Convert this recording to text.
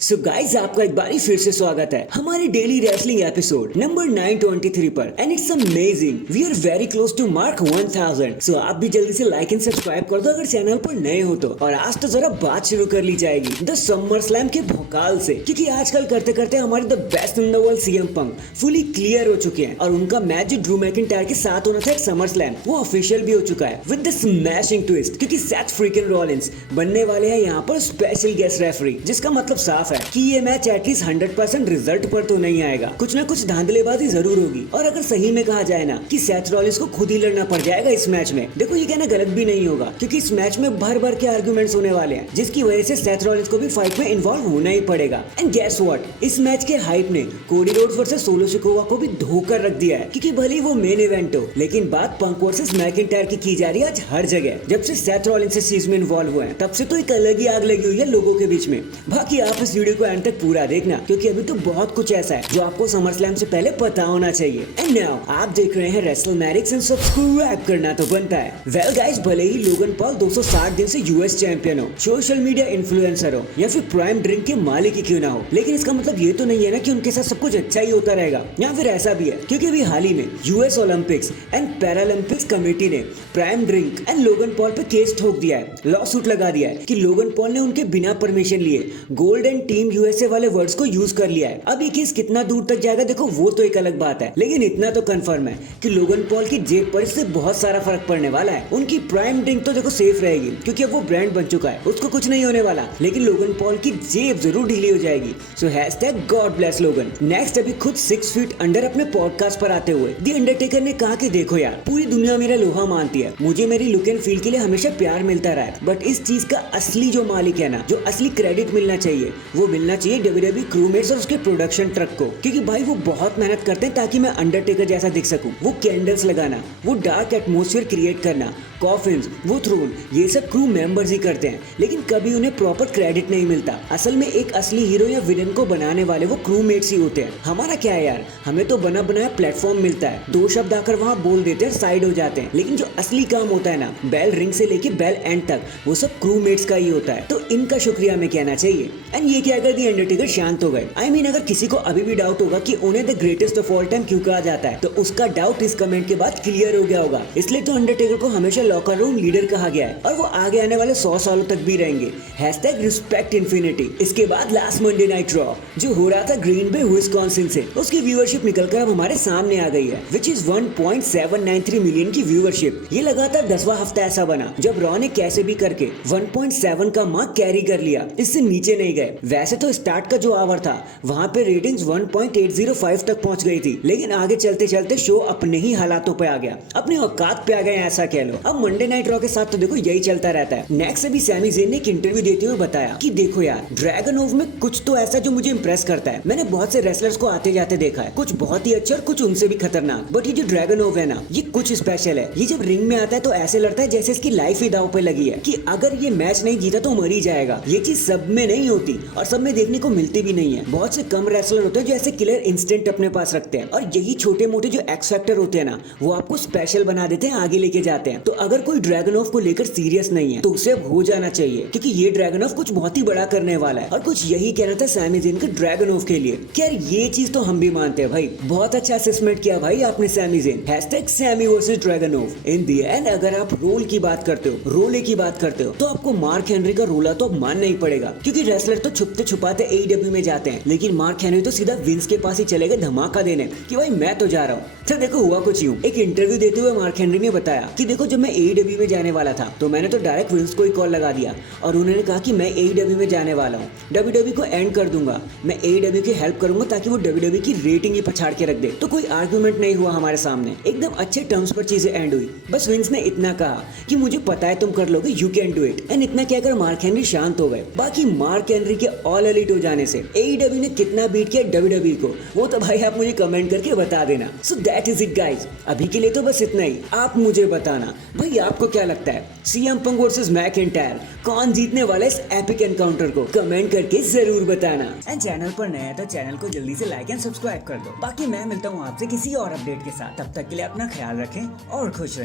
So guys आपका एक बारी फिर से स्वागत है हमारे डेली रेसलिंग एपिसोड नंबर 923 पर and it's amazing we are very close to mark 1000। So आप भी जल्दी से लाइक एंड सब्सक्राइब कर दो अगर चैनल पर नए हो तो। और आज तो जरा बात शुरू कर ली जाएगी द समर स्लैम के भोकाल से, क्योंकि आजकल करते करते हमारे the best in the world CM Punk fully clear हो चुके हैं और उनका मैच जो ड्रू मैकिंटायर के साथ होना था एक समर स्लैम वो ऑफिशियल भी हो चुका है विद द स्मैशिंग ट्विस्ट, क्योंकि सेथ फ्रीकिन रॉलिंस बनने वाले हैं यहाँ पर स्पेशल गेस्ट रेफरी, जिसका मतलब साफ है कि ये मैच एटलीस्ट 100% रिजल्ट पर तो नहीं आएगा, कुछ ना कुछ धांधलेबाजी जरूर होगी। और अगर सही में कहा जाए ना कि सेथ रॉलिंस को खुद ही लड़ना पड़ जाएगा इस मैच में, देखो ये कहना गलत भी नहीं होगा क्योंकि इस मैच में भर भर के आर्गुमेंट्स होने वाले हैं जिसकी वजह से सेथ रॉलिंस को भी फाइट में इन्वॉल्व होना ही पड़ेगा। एंड गेस व्हाट, इस मैच के हाइप ने Cody Rhodes versus solo Sikoa को भी धोकर रख दिया है, क्योंकि भले वो मेन इवेंट हो लेकिन बात पंक वर्सेस मैकिंटायर की जा रही है आज हर जगह। जब से सेथ रॉलिंस इस चीज में इन्वॉल्व हुए हैं तब से तो एक अलग ही आग लगी हुई है लोगों के बीच में। बाकी आप इस वीडियो को एंड तक पूरा देखना क्योंकि अभी तो बहुत कुछ ऐसा है जो आपको समर स्लैम से पहले पता होना चाहिए। एंड नाउ आप देख रहे हैं रेसलमैनिक्स एंड सब्सक्राइब करना तो बनता है। वेल गाइस, भले ही लोगन पॉल 260 दिन से यूएस चैंपियन हो, सोशल मीडिया इन्फ्लुएंसर हो या फिर प्राइम ड्रिंक के मालिक ही क्यों ना हो, लेकिन इसका मतलब ये तो नहीं है ना कि उनके साथ सब कुछ अच्छा ही होता रहेगा। या फिर ऐसा भी है क्योंकि अभी हाल ही में US Olympics and Paralympics committee ने Prime drink and Logan Paul पे केस ठोक दिया है, लॉ सूट लगा दिया है कि लोगन पॉल ने उनके बिना परमिशन लिए गोल्ड एंड टीम यूएसए वाले वर्ड्स को यूज कर लिया है। अब ये केस कितना दूर तक जाएगा देखो वो तो एक अलग बात है, लेकिन इतना तो कंफर्म है कि लोगन पॉल की जेब पर इससे बहुत सारा फर्क पड़ने वाला है। उनकी प्राइम ड्रिंक तो देखो सेफ रहेगी क्योंकि अब वो ब्रांड बन चुका है, उसको कुछ नहीं होने वाला, लेकिन लोगन पॉल की जेब जरूर ढीली हो जाएगी। सो हैशटैग गॉड ब्लेस लोगन। नेक्स्ट अभी खुद 6 फीट अंडर अपने पॉडकास्ट पर आते हुए द अंडरटेकर ने कहा कि देखो यार, पूरी दुनिया मेरा लोहा मानती है, मुझे मेरी लुक एंड फील के लिए हमेशा प्यार मिलता रहा है, बट इस चीज का असली जो मालिक है ना, जो असली क्रेडिट मिलना चाहिए वो मिलना चाहिए डब्ल्यूडब्ल्यूई क्रूमेट्स और उसके प्रोडक्शन ट्रक को, क्योंकि भाई वो बहुत मेहनत करते हैं ताकि मैं अंडरटेकर जैसा दिख सकूं। वो कैंडल्स लगाना, वो डार्क एटमॉस्फेयर क्रिएट करना, कॉफिन्स, वो थ्रोन, ये सब क्रू मेंबर्स ही करते हैं, लेकिन कभी उन्हें प्रॉपर क्रेडिट नहीं मिलता। असल में एक असली हीरो या विलन को बनाने वाले वो क्रूमेट्स ही होते हैं। हमारा क्या है यार, हमें तो बना बनाया प्लेटफॉर्म मिलता है, 2 शब्द आकर वहाँ बोल देते हैं, साइड हो जाते हैं, लेकिन जो असली काम होता है ना, बेल रिंग से लेके बेल एंड तक, वो सब क्रूमेट्स का ही होता है। तो इनका शुक्रिया हमें कहना चाहिए। एंड ये क्या कर दी अंडरटेकर शांत हो गए। आई मीन अगर किसी को अभी भी डाउट होगा कि उन्हें the greatest of all time क्यों कहा जाता है, तो उसका डाउट इस कमेंट के बाद क्लियर हो गया होगा। इसलिए तो अंडरटेकर को हमेशा लॉकर रूम लीडर कहा गया है और वो आगे आने वाले 100 सालों तक भी रहेंगे। Hashtag respect infinity. इसके बाद लास्ट मंडे नाइट रॉ जो हो रहा था ग्रीन बे विस्कॉन्सिन से, उसकी व्यूअरशिप निकलकर अब हमारे सामने आ गई है, विच इज 1.793 मिलियन की व्यूअरशिप। ये लगातार 10वां हफ्ता ऐसा बना जब रॉ ने कैसे भी करके 1.7 का मार्क कैरी कर लिया, इससे नीचे नहीं गए। वैसे तो स्टार्ट का जो आवर था वहां पे रेटिंग्स 1.805 तक पहुंच गई थी, लेकिन आगे चलते चलते शो अपने ही हालातों पे आ गया, अपने औकात पे आ गए ऐसा कह लो। अब मंडे नाइट रॉ के साथ तो देखो यही चलता रहता है। नेक्स्ट अभी सैमी ज़ेन ने एक इंटरव्यू देते हुए बताया कि देखो यार, ड्रैगनओव में कुछ तो ऐसा जो मुझे इंप्रेस करता है। मैंने बहुत से रेसलर्स को आते जाते देखा है, कुछ बहुत ही अच्छे और कुछ उनसे भी खतरनाक, बट ये जो ड्रैगनओव है ना, ये कुछ स्पेशल है। ये जब रिंग में आता है तो ऐसे लगता है जैसे इसकी लाइफ ही दांव पे लगी है, कि अगर ये मैच नहीं जीता तो मर ही जाएगा। ये चीज सब में नहीं होती और सब में देखने को मिलती भी नहीं है। बहुत से कम रेसलर होते हैं जो ऐसे किलर इंस्टिंक्ट अपने पास रखते हैं, और यही छोटे मोटे जो एक्स फैक्टर होते हैं ना, वो आपको स्पेशल बना देते हैं, आगे लेके जाते हैं। तो अगर कोई ड्रैगनओव को लेकर सीरियस नहीं है तो उसे अब हो जाना चाहिए, क्योंकि ये ड्रैगनओव कुछ बहुत ही बड़ा करने वाला है। और कुछ यही कहना था सैमी ज़ेन के ड्रैगनओव के लिए। यार ये चीज तो हम भी मानते हैं भाई, बहुत अच्छा असेसमेंट किया भाई आपने Sami Zayn. Hashtag Sami versus Dragunov. In the end अगर आप रोल की बात करते हो, रोले की बात करते हो, तो आपको मार्क हेनरी का रोला तो मानना ही पड़ेगा, क्योंकि रेसलर तो छुपते छुपाते एईडब्ल्यू में जाते हैं, लेकिन मार्क हेनरी तो सीधा विंस के पास ही चले गए धमाका देने कि भाई मैं तो जा रहा हूँ। तो देखो हुआ कुछ यूं, एक इंटरव्यू देते हुए मार्क हेनरी ने बताया कि देखो जब मैं एईडब्ल्यू में जाने वाला था तो मैंने तो डायरेक्ट विंस को ही कॉल लगा दिया और उन्होंने कहा कि मैं एईडब्ल्यू में जाने वाला हूँ, डब्ल्यूडब्ल्यू को एंड कर दूंगा, मैं एईडब्ल्यू की हेल्प करूंगा ताकि वो डब्ल्यूडब्ल्यू की रेटिंग ही पछाड़ के रख दे। तो कोई आर्गुमेंट नहीं हुआ हमारे सामने, एकदम अच्छे टर्म्स पर चीजें एंड हुई। बस विंस ने इतना कहा कि मुझे पता है तुम कर लोगे, you can do it, and इतना कहकर मार्क हेनरी शांत हो गए। बाकी मार्क हेनरी के ऑल एलिट हो जाने से एईडब्ल्यू ने कितना बीट किया डब्ल्यूडब्ल्यू को, वो तो भाई आप मुझे कमेंट करके बता देना। So that is it guys, अभी के लिए तो बस इतना ही। आप मुझे बताना भाई आपको क्या लगता है, सीएम पंक वर्सेस मैकिंटायर कौन जीतने वाला इस एपिक एनकाउंटर को, कमेंट करके जरूर बताना। एंड चैनल पर नया है तो चैनल को जल्दी से लाइक एंड सब्सक्राइब कर दो। बाकी मैं मिलता हूँ आपसे किसी और अपडेट के साथ, तब तक के लिए अपना ख्याल रखें और खुश रहें।